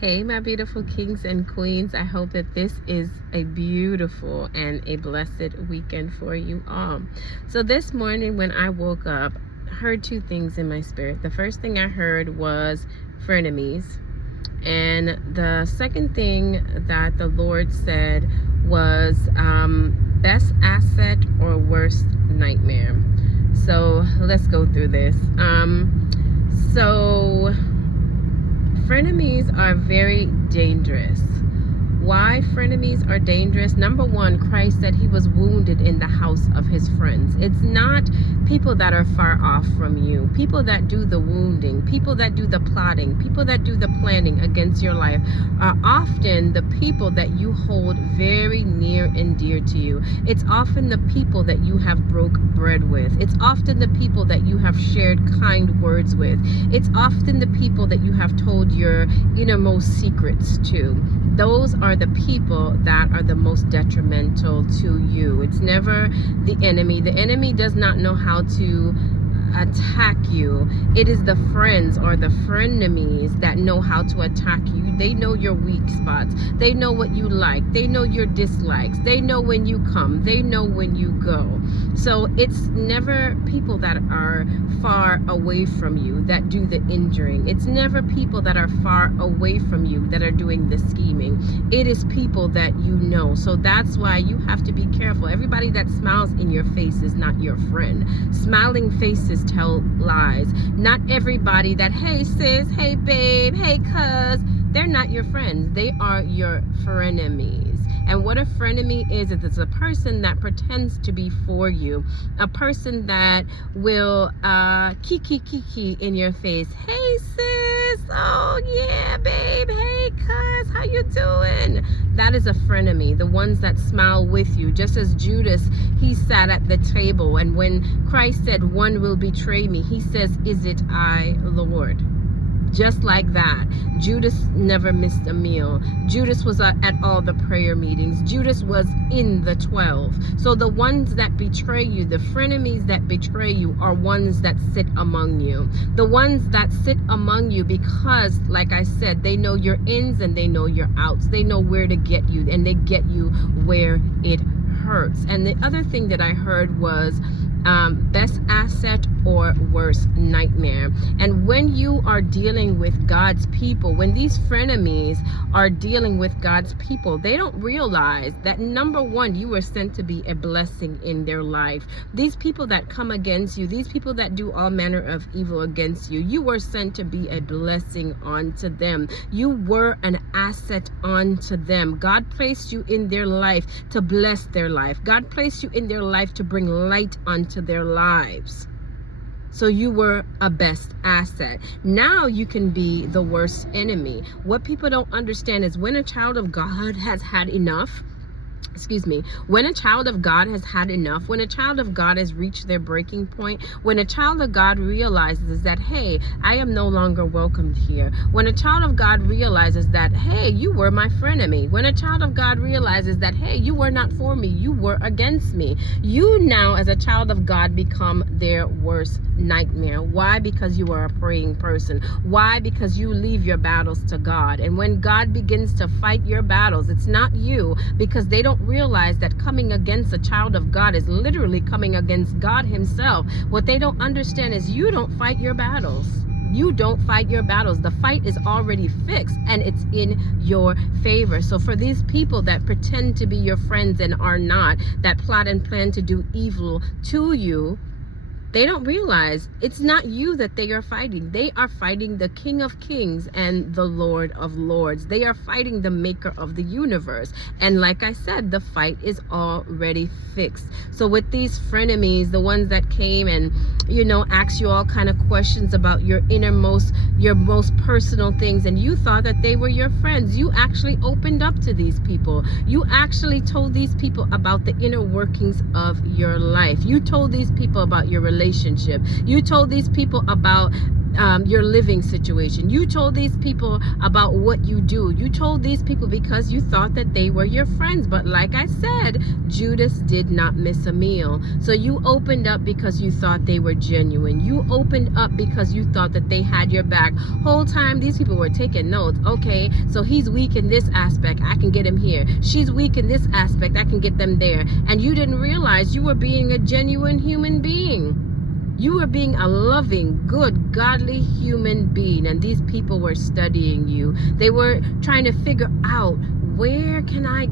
Hey, my beautiful kings and queens. I hope that this is a beautiful and a blessed weekend for you all. So this morning when I woke up, I heard two things in my spirit. The first thing I heard was frenemies. And the second thing that the Lord said was best asset or worst nightmare. So let's go through this. Frenemies are very dangerous. Why frenemies are dangerous? Number one, Christ said he was wounded in the house of his friends. It's not people that are far off from you, people that do the wounding, people that do the plotting, people that do the planning against your life are often the people that you hold very near and dear to you. It's often the people that you have broke bread with. It's often the people that you have shared kind words with. It's often the people that you have told your innermost secrets to. Those are the people that are the most detrimental to you. It's never the enemy. The enemy does not know how to attack you. It is the friends or the frenemies that know how to attack you. They know your weak spots. They know what you like. They know your dislikes. They know when you come. They know when you go. So it's never people that are far away from you that do the injuring. It's never people that are far away from you that are doing the scheming. It is people that you know. So that's why you have to be careful. Everybody that smiles in your face is not your friend. Smiling faces tell lies. Not everybody that, hey sis, hey babe, hey cuz, they're not your friends. They are your frenemies. And what a frenemy is it's a person that pretends to be for you, a person that will kiki in your face. Hey sis, oh yeah babe, hey cuz, how you doing? That is a frenemy, the ones that smile with you. Just as Judas, he sat at the table, and when Christ said, one will betray me, he says, is it I, Lord? Just like that. Judas never missed a meal. Judas was at all the prayer meetings. Judas was in the 12. So the ones that betray you, the frenemies that betray you, are ones that sit among you. The ones that sit among you because, like I said, they know your ins and they know your outs. They know where to get you, and they get you where it hurts. And the other thing that I heard was best asset or worst nightmare. And when you are dealing with God's people, when these frenemies are dealing with God's people, they don't realize that, number one, you were sent to be a blessing in their life. These people that come against you, these people that do all manner of evil against you, you were sent to be a blessing unto them. You were an asset unto them. God placed you in their life to bless their life. God placed you in their life to bring light unto their lives. So you were a best asset. Now you can be the worst enemy. What people don't understand is when a child of God has had enough, when a child of God has had enough, when a child of God has reached their breaking point, when a child of God realizes that, hey, I am no longer welcomed here, when a child of God realizes that, hey, you were my frenemy, when a child of God realizes that, hey, you were not for me, you were against me, you now as a child of God become their worst nightmare. Why? Because you are a praying person. Why? Because you leave your battles to God. And when God begins to fight your battles, it's not you, because they don't realize that coming against a child of God is literally coming against God himself. What they don't understand is you don't fight your battles. You don't fight your battles. The fight is already fixed and it's in your favor. So for these people that pretend to be your friends and are not, that plot and plan to do evil to you, they don't realize it's not you that they are fighting. They are fighting the King of Kings and the Lord of Lords. They are fighting the maker of the universe. And like I said, the fight is already fixed. So with these frenemies, the ones that came and, asked you all kind of questions about your innermost, your most personal things, and you thought that they were your friends, you actually opened up to these people. You actually told these people about the inner workings of your life. You told these people about your relationship. You told these people about your living situation. You told these people about what you do. You told these people because you thought that they were your friends. But like I said, Judas did not miss a meal. So you opened up because you thought they were genuine. You opened up because you thought that they had your back. Whole time these people were taking notes. Okay, so he's weak in this aspect, I can get him here. She's weak in this aspect, I can get them there. And you didn't realize you were being a genuine human being. You were being a loving, good, godly human being, and these people were studying you. They were trying to figure out, where can I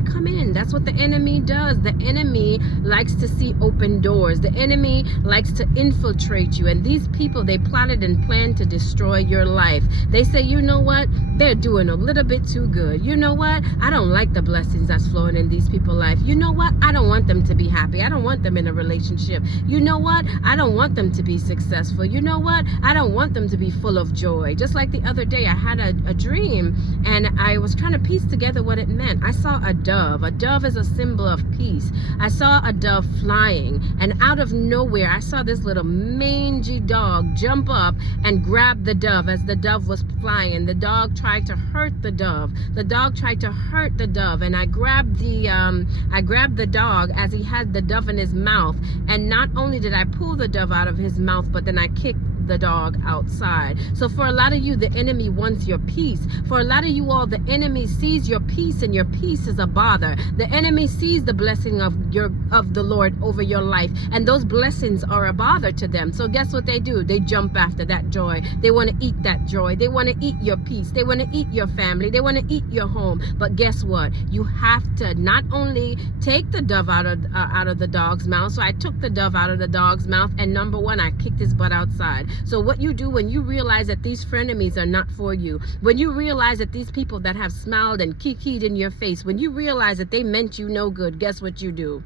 come in? That's what the enemy does. The enemy likes to see open doors. The enemy likes to infiltrate you. And these people, they plotted and planned to destroy your life. They say, you know what? They're doing a little bit too good. You know what? I don't like the blessings that's flowing in these people's life. You know what? I don't want them to be happy. I don't want them in a relationship. You know what? I don't want them to be successful. You know what? I don't want them to be full of joy. Just like the other day, I had a dream, and I was trying to piece together what it meant. I saw a dove. A dove is a symbol of peace. I saw a dove flying, and out of nowhere I saw this little mangy dog jump up and grab the dove as the dove was flying, and the dog tried to hurt the dove. The dog tried to hurt the dove, and I grabbed the dog as he had the dove in his mouth, and not only did I pull the dove out of his mouth, but then I kicked the dog outside. So for a lot of you, the enemy wants your peace. For a lot of you all, the enemy sees your peace, and your peace is a bother. The enemy sees the blessing of the Lord over your life, and those blessings are a bother to them. So guess what they do? They jump after that joy. They want to eat that joy. They want to eat your peace. They want to eat your family. They want to eat your home. But guess what? You have to not only take the dove out of the dog's mouth. So I took the dove out of the dog's mouth, and number one, I kicked his butt outside. So what you do when you realize that these frenemies are not for you, when you realize that these people that have smiled and kikied in your face, when you realize that they meant you no good, guess what you do?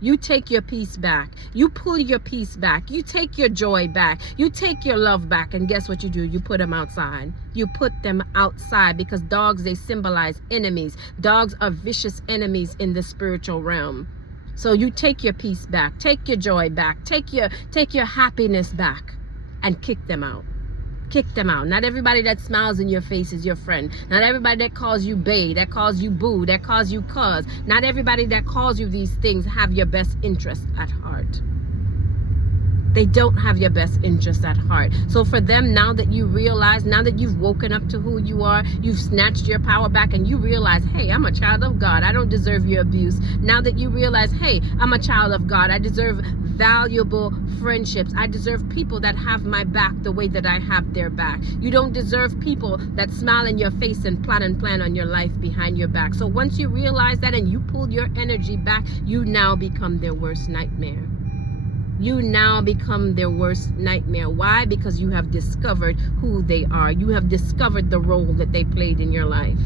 You take your peace back. You pull your peace back. You take your joy back. You take your love back. And guess what you do? You put them outside. You put them outside, because dogs, they symbolize enemies. Dogs are vicious enemies in the spiritual realm. So you take your peace back. Take your joy back. Take your happiness back. And kick them out. Kick them out. Not everybody that smiles in your face is your friend. Not everybody that calls you bae, that calls you boo, that calls you cuz. Not everybody that calls you these things have your best interest at heart. They don't have your best interest at heart. So for them, now that you realize, now that you've woken up to who you are, you've snatched your power back, and you realize, hey, I'm a child of God. I don't deserve your abuse. Now that you realize, hey, I'm a child of God. I deserve valuable friendships. I deserve people that have my back the way that I have their back. You don't deserve people that smile in your face and plot and plan on your life behind your back. So once you realize that and you pull your energy back, you now become their worst nightmare. You now become their worst nightmare. Why? Because you have discovered who they are. You have discovered the role that they played in your life.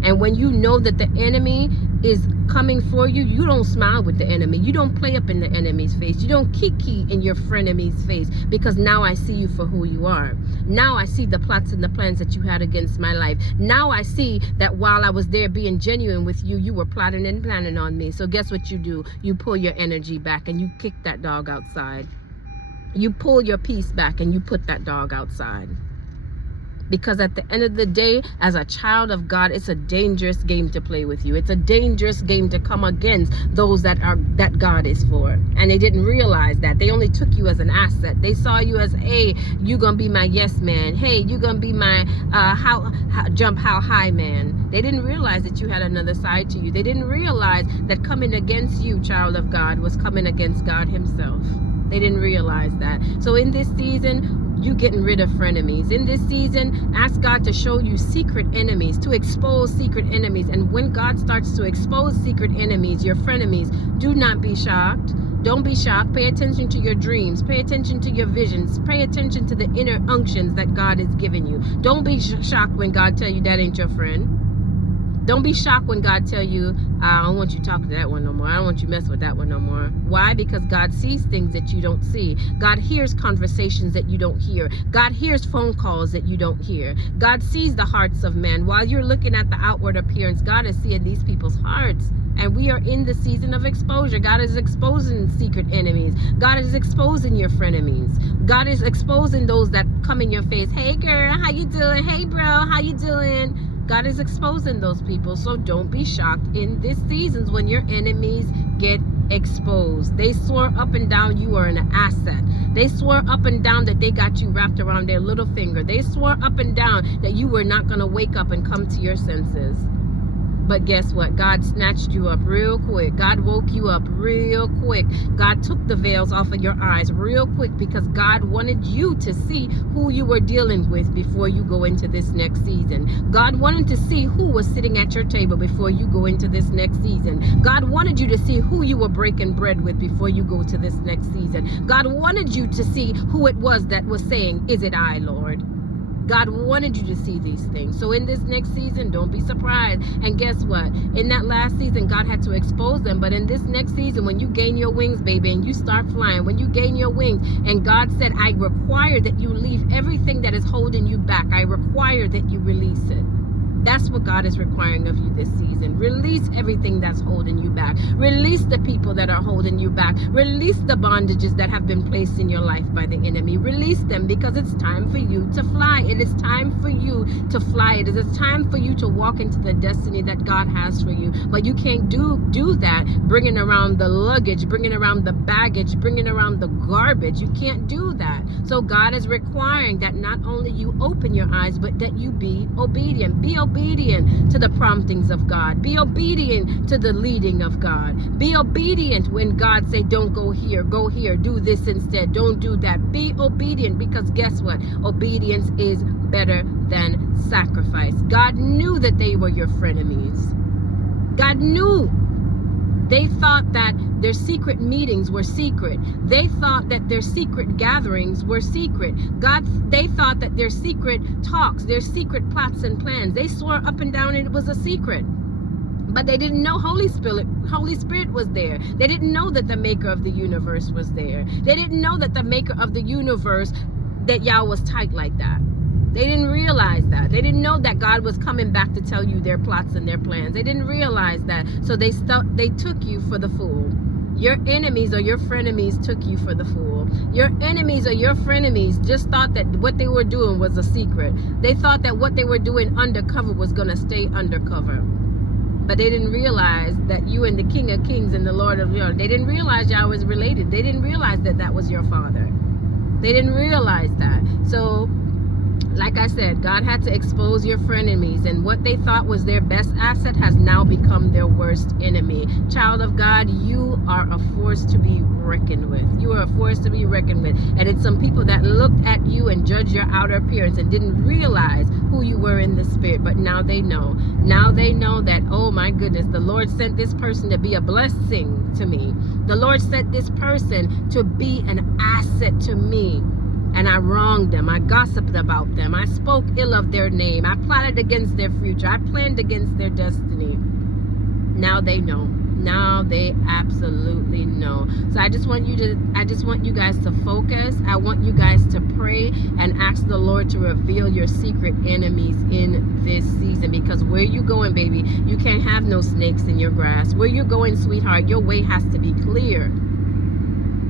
And when you know that the enemy is coming for you, you don't smile with the enemy. You don't play up in the enemy's face. You don't kiki in your frenemy's face, because now I see you for who you are. Now I see the plots and the plans that you had against my life. Now I see that while I was there being genuine with you, you were plotting and planning on me. So guess what you do? You pull your energy back and you kick that dog outside. You pull your peace back and you put that dog outside. Because at the end of the day, as a child of God, it's a dangerous game to play with you. It's a dangerous game to come against those that God is for. And they didn't realize that. They only took you as an asset. They saw you as, hey, you gonna be my yes man. Hey, you gonna be my jump how high man. They didn't realize that you had another side to you. They didn't realize that coming against you, child of God, was coming against God himself. They didn't realize that. So in this season, you getting rid of frenemies. In this season, ask God to show you secret enemies, to expose secret enemies. And when God starts to expose secret enemies, your frenemies, do not be shocked. Don't be shocked. Pay attention to your dreams. Pay attention to your visions. Pay attention to the inner unctions that God is giving you. Don't be shocked when God tell you that ain't your friend. Don't be shocked when God tell you, I don't want you talking to that one no more. I don't want you messing with that one no more. Why? Because God sees things that you don't see. God hears conversations that you don't hear. God hears phone calls that you don't hear. God sees the hearts of man. While you're looking at the outward appearance, God is seeing these people's hearts. And we are in the season of exposure. God is exposing secret enemies. God is exposing your frenemies. God is exposing those that come in your face. Hey girl, how you doing? Hey bro, how you doing? God is exposing those people. So don't be shocked in this seasons when your enemies get exposed. They swore up and down you are an asset. They swore up and down that they got you wrapped around their little finger. They swore up and down that you were not going to wake up and come to your senses. But guess what? God snatched you up real quick. God woke you up real quick. God took the veils off of your eyes real quick because God wanted you to see who you were dealing with before you go into this next season. God wanted to see who was sitting at your table before you go into this next season. God wanted you to see who you were breaking bread with before you go to this next season. God wanted you to see who it was that was saying, "Is it I, Lord?" God wanted you to see these things. So in this next season, don't be surprised. And guess what? In that last season, God had to expose them. But in this next season, when you gain your wings, baby, and you start flying, when you gain your wings, and God said, I require that you leave everything that is holding you back. I require that you release it. That's what God is requiring of you this season. Release everything that's holding you back. Release the people that are holding you back. Release the bondages that have been placed in your life by the enemy. Release them because it's time for you to fly. It is time for you to fly. It is time for you to walk into the destiny that God has for you. But you can't do that bringing around the luggage, bringing around the baggage, bringing around the garbage. You can't do that. So God is requiring that not only you open your eyes, but that you be obedient. Be obedient to the promptings of God. Be obedient to the leading of God. Be obedient when God say, don't go here, do this instead, don't do that. Be obedient because guess what? Obedience is better than sacrifice. God knew that they were your frenemies. God knew. They thought that their secret meetings were secret. They thought that their secret gatherings were secret. They thought that their secret talks, their secret plots and plans, they swore up and down it was a secret. But they didn't know Holy Spirit was there. They didn't know that the maker of the universe was there. They didn't know that the maker of the universe, that y'all was tight like that. They didn't realize that. They didn't know that God was coming back to tell you their plots and their plans. They didn't realize that. So they took you for the fool. Your enemies or your frenemies took you for the fool. Your enemies or your frenemies just thought that what they were doing was a secret. They thought that what they were doing undercover was going to stay undercover. But they didn't realize that you and the King of Kings and the Lord of Lords, they didn't realize y'all was related. They didn't realize that that was your father. They didn't realize that. So like I said, God had to expose your frenemies, and what they thought was their best asset has now become their worst enemy. Child of God, you are a force to be reckoned with. You are a force to be reckoned with. And it's some people that looked at you and judged your outer appearance and didn't realize who you were in the spirit, but now they know. Now they know that, oh my goodness, the Lord sent this person to be a blessing to me. The Lord sent this person to be an asset to me. And I wronged them. I gossiped about them. I spoke ill of their name. I plotted against their future. I planned against their destiny. Now they know. Now they absolutely know. So I just want you guys to focus. I want you guys to pray and ask the Lord to reveal your secret enemies in this season. Because where you going, baby, you can't have no snakes in your grass. Where you're going, sweetheart, your way has to be clear.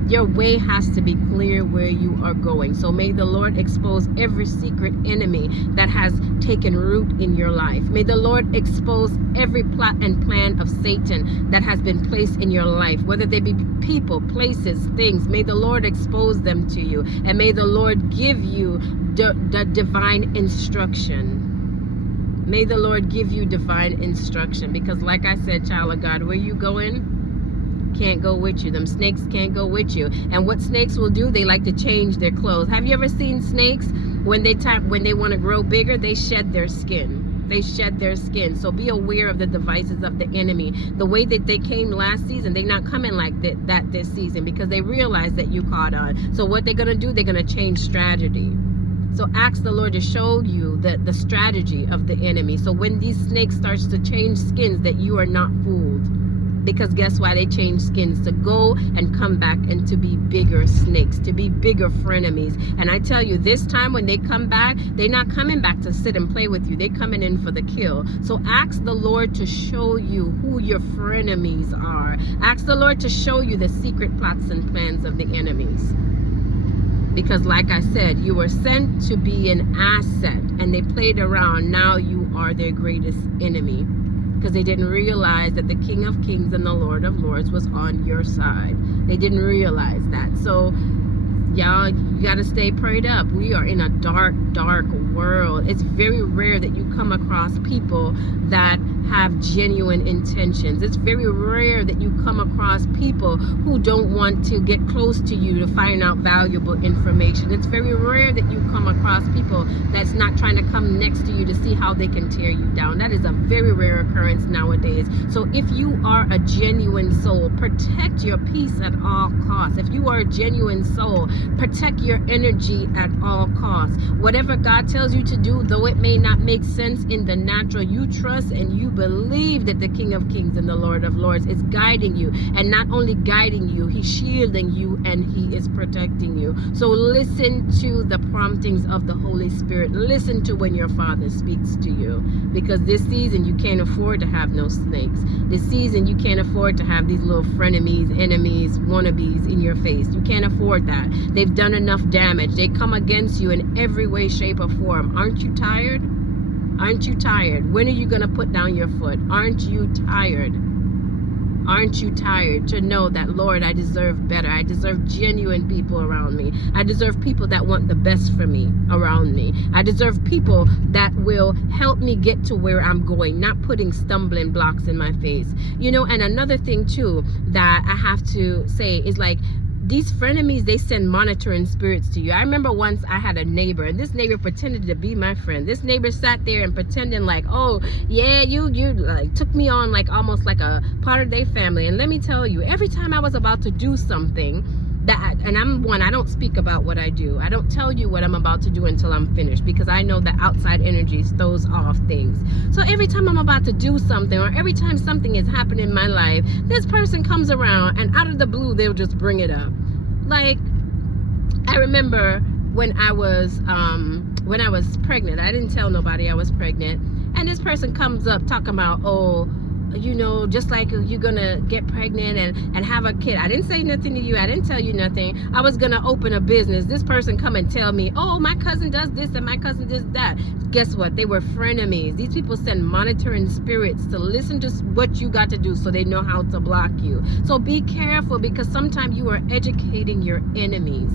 Your way has to be clear where you are going. So may the Lord expose every secret enemy that has taken root in your life. May the Lord expose every plot and plan of Satan that has been placed in your life, whether they be people, places, things. May the Lord expose them to you. And may the Lord give you the divine instruction. May the Lord give you divine instruction. Because like I said, child of God, where you going? Can't go with you. Them snakes can't go with you. And what snakes will do, they like to change their clothes. Have you ever seen snakes when they want to grow bigger? They shed their skin. They shed their skin. So be aware of the devices of the enemy. The way that they came last season, they're not coming like that this season because they realize that you caught on. So what they're gonna do, they're gonna change strategy. So ask the Lord to show you the strategy of the enemy. So when these snakes starts to change skins, that you are not fooled. Because guess why? They change skins to go and come back and to be bigger snakes, to be bigger frenemies. And I tell you, this time when they come back, they're not coming back to sit and play with you. They're coming in for the kill. So ask the Lord to show you who your frenemies are. Ask the Lord to show you the secret plots and plans of the enemies. Because like I said, you were sent to be an asset, and they played around. Now you are their greatest enemy, because they didn't realize that the King of Kings and the Lord of Lords was on your side. They didn't realize that. So y'all, you got to stay prayed up. We are in a dark, dark world. It's very rare that you come across people that have genuine intentions. It's very rare that you come across people who don't want to get close to you to find out valuable information. It's very rare that you come across people that's not trying to come next to you to see how they can tear you down. That is a very rare occurrence nowadays. So if you are a genuine soul, protect your peace at all costs. If you are a genuine soul, protect your energy at all costs. Whatever God tells you to do, though it may not make sense in the natural, you trust and you believe that the King of Kings and the Lord of Lords is guiding you. And not only guiding you, he's shielding you and he is protecting you. So listen to the promptings of the Holy Spirit. Listen to when your Father speaks to you. Because this season you can't afford to have no snakes. This season you can't afford to have these little frenemies, enemies, wannabes in your face. You can't afford that. They've done enough damage. They come against you in every way, shape, or form. Aren't you tired? Aren't you tired? When are you going to put down your foot? Aren't you tired? Aren't you tired to know that, Lord, I deserve better. I deserve genuine people around me. I deserve people that want the best for me around me. I deserve people that will help me get to where I'm going, not putting stumbling blocks in my face. You know, and another thing too that I have to say is, like, these frenemies, they send monitoring spirits to you. I remember once I had a neighbor, and this neighbor pretended to be my friend. This neighbor sat there and pretending like, oh yeah, you like took me on like almost like a part of their family. And let me tell you, every time I was about to do something that, and I don't speak about what I do. I don't tell you what I'm about to do until I'm finished, because I know that outside energies throws off things. So every time I'm about to do something, or every time something is happening in my life, this person comes around and out of the blue they'll just bring it up. Like, I remember when I was pregnant, I didn't tell nobody I was pregnant, and this person comes up talking about, oh, you know, just like you're gonna get pregnant and have a kid. I didn't say nothing to you. I didn't tell you nothing. I was gonna open a business. This person come and tell me, oh, my cousin does this and my cousin does that. Guess what? They were frenemies. These people send monitoring spirits to listen to what you got to do, so they know how to block you. So be careful, because sometimes you are educating your enemies.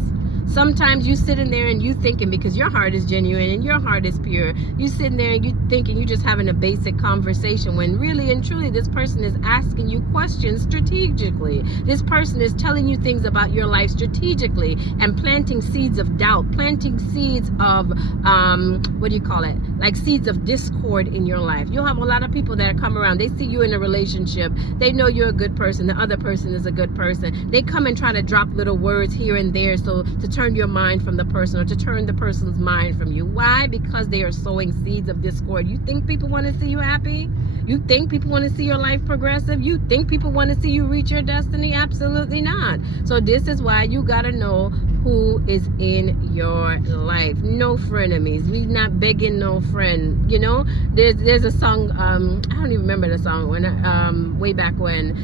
Sometimes you sitting there and you thinking, because your heart is genuine and your heart is pure, you sitting there and you thinking you just having a basic conversation, when really and truly this person is asking you questions strategically. This person is telling you things about your life strategically and planting seeds of doubt, planting seeds of what do you call it, like seeds of discord in your life. You'll have a lot of people that come around, they see you in a relationship, they know you're a good person, the other person is a good person, they come and try to drop little words here and there, so to turn your mind from the person, or to turn the person's mind from you. Why? Because they are sowing seeds of discord. You think people want to see you happy? You think people want to see your life progressive? You think people want to see you reach your destiny? Absolutely not. So this is why you got to know who is in your life. No frenemies. We not begging no friend. You know, there's a song, I don't even remember the song, when way back when,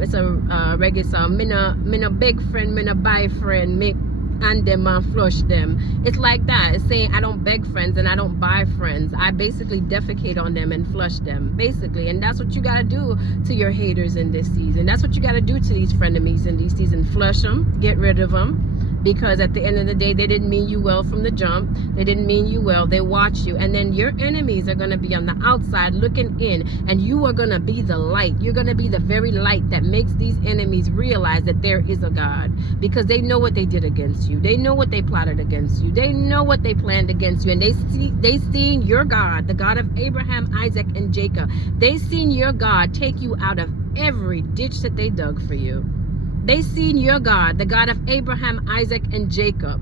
it's a reggae song. Me no beg friend, me no buy friend, me and them and flush them. It's like that. It's saying I don't beg friends and I don't buy friends. I basically defecate on them and flush them, basically. And that's what you got to do to your haters in this season. That's what you got to do to these frenemies in this season. Flush them, get rid of them. Because at the end of the day, they didn't mean you well from the jump. They didn't mean you well. They watched you. And then your enemies are going to be on the outside looking in. And you are going to be the light. You're going to be the very light that makes these enemies realize that there is a God. Because they know what they did against you. They know what they plotted against you. They know what they planned against you. And they seen your God, the God of Abraham, Isaac, and Jacob. They seen your God take you out of every ditch that they dug for you. They seen your God, the God of Abraham, Isaac, and Jacob,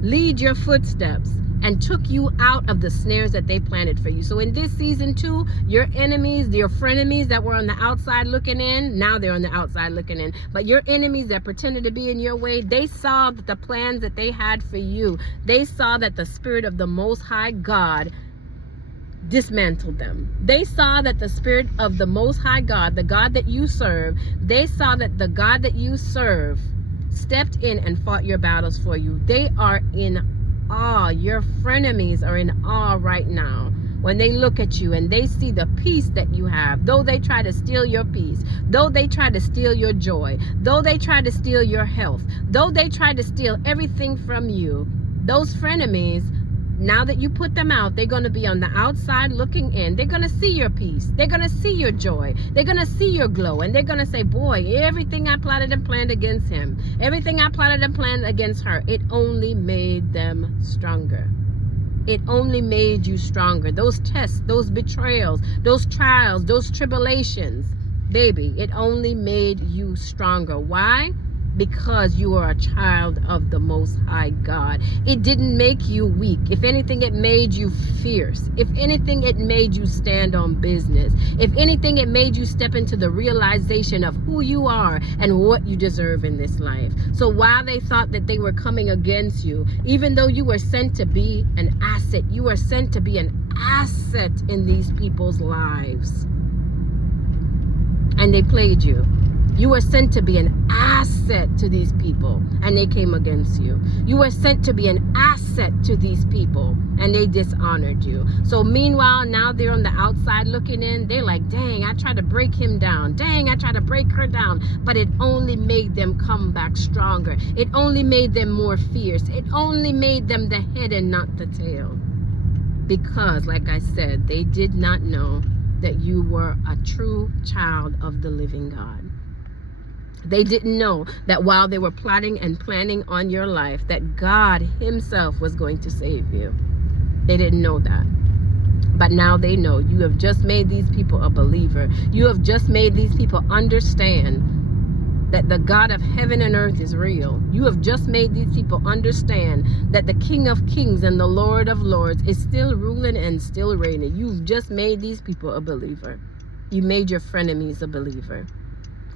lead your footsteps and took you out of the snares that they planted for you. So in this season too, your enemies, your frenemies that were on the outside looking in, now they're on the outside looking in. But your enemies that pretended to be in your way, they saw that the plans that they had for you, they saw that the Spirit of the Most High God dismantled them. They saw that the Spirit of the Most High God, the God that you serve, they saw that the God that you serve stepped in and fought your battles for you. They are in awe. Your frenemies are in awe right now when they look at you and they see the peace that you have. Though they try to steal your peace, though they try to steal your joy, though they try to steal your health, though they try to steal everything from you, those frenemies, now that you put them out, they're going to be on the outside looking in. They're going to see your peace. They're going to see your joy. They're going to see your glow. And they're going to say, boy, everything I plotted and planned against him, everything I plotted and planned against her, it only made them stronger. It only made you stronger. Those tests, those betrayals, those trials, those tribulations, baby, it only made you stronger. Why? Because you are a child of the Most High God. It didn't make you weak. If anything, it made you fierce. If anything, it made you stand on business. If anything, it made you step into the realization of who you are and what you deserve in this life. So while they thought that they were coming against you, even though you were sent to be an asset, you were sent to be an asset in these people's lives. And they played you. You were sent to be an asset to these people, and they came against you. You were sent to be an asset to these people, and they dishonored you. So meanwhile, now they're on the outside looking in. They're like, dang, I tried to break him down. Dang, I tried to break her down. But it only made them come back stronger. It only made them more fierce. It only made them the head and not the tail. Because, like I said, they did not know that you were a true child of the living God. They didn't know that while they were plotting and planning on your life, that God himself was going to save you. They didn't know that. But now they know. You have just made these people a believer. You have just made these people understand that the God of heaven and earth is real. You have just made these people understand that the King of Kings and the Lord of Lords is still ruling and still reigning. You've just made these people a believer. You made your frenemies a believer.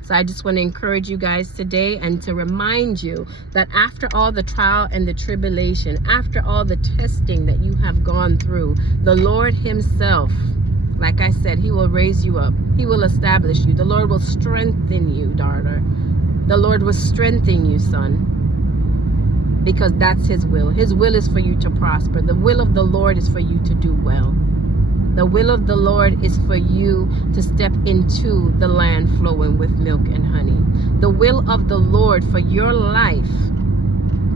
So I just want to encourage you guys today and to remind you that after all the trial and the tribulation, after all the testing that you have gone through, the Lord himself, like I said, he will raise you up. He will establish you. The Lord will strengthen you, daughter. The Lord will strengthen you, son, because that's his will. His will is for you to prosper. The will of the Lord is for you to do well. The will of the Lord is for you to step into the land flowing with milk and honey. The will of the Lord for your life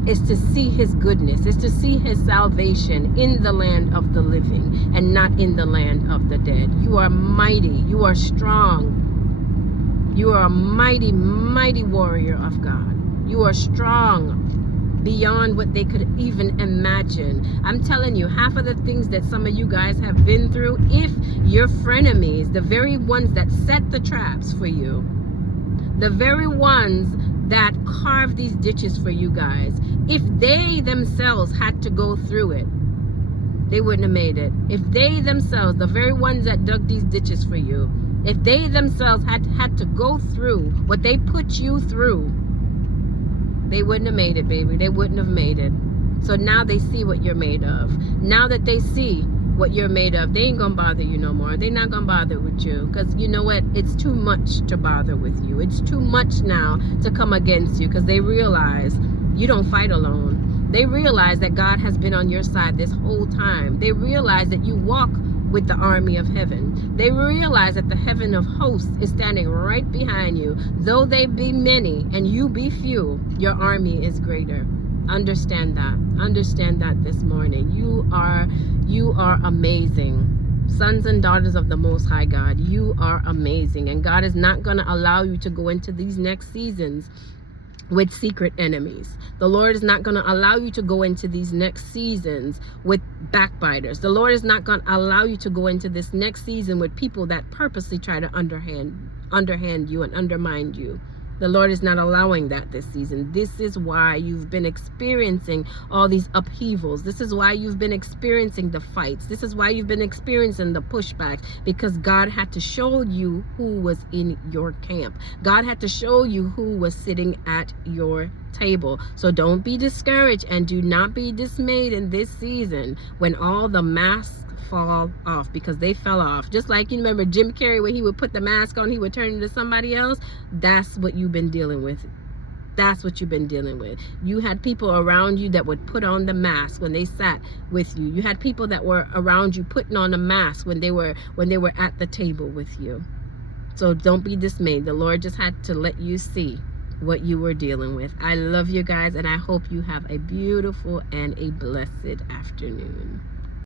is to see his goodness, is to see his salvation in the land of the living and not in the land of the dead. You are mighty. You are strong. You are a mighty, mighty warrior of God. You are strong beyond what they could even imagine. I'm telling you, half of the things that some of you guys have been through, if your frenemies, the very ones that set the traps for you, the very ones that carved these ditches for you guys, if they themselves had to go through it, they wouldn't have made it. If they themselves, the very ones that dug these ditches for you, if they themselves had to go through what they put you through, they wouldn't have made it, baby. They wouldn't have made it. So now they see what you're made of. Now that they see what you're made of, they ain't gonna bother you no more. They're not gonna bother with you, because you know what? It's too much to bother with you. It's too much now to come against you, because they realize you don't fight alone. They realize that God has been on your side this whole time. They realize that you walk with the army of heaven. They realize that the heaven of hosts is standing right behind you. Though they be many and you be few, your army is greater. Understand that. Understand that this morning. You are amazing. Sons and daughters of the Most High God, you are amazing. And God is not going to allow you to go into these next seasons with secret enemies. The Lord is not going to allow you to go into these next seasons with backbiters. The Lord is not going to allow you to go into this next season with people that purposely try to underhand you and undermine you. The Lord is not allowing that this season. This is why you've been experiencing all these upheavals. This is why you've been experiencing the fights. This is why you've been experiencing the pushbacks, because God had to show you who was in your camp. God had to show you who was sitting at your table. So don't be discouraged and do not be dismayed in this season when all the masks fall off, because they fell off. Just like, you remember Jim Carrey, when he would put the mask on, he would turn into somebody else. That's what you've been dealing with. That's what you've been dealing with. You had people around you that would put on the mask when they sat with you. You had people that were around you putting on a mask when they were at the table with you. So don't be dismayed. The Lord just had to let you see what you were dealing with. I love you guys, and I hope you have a beautiful and a blessed afternoon.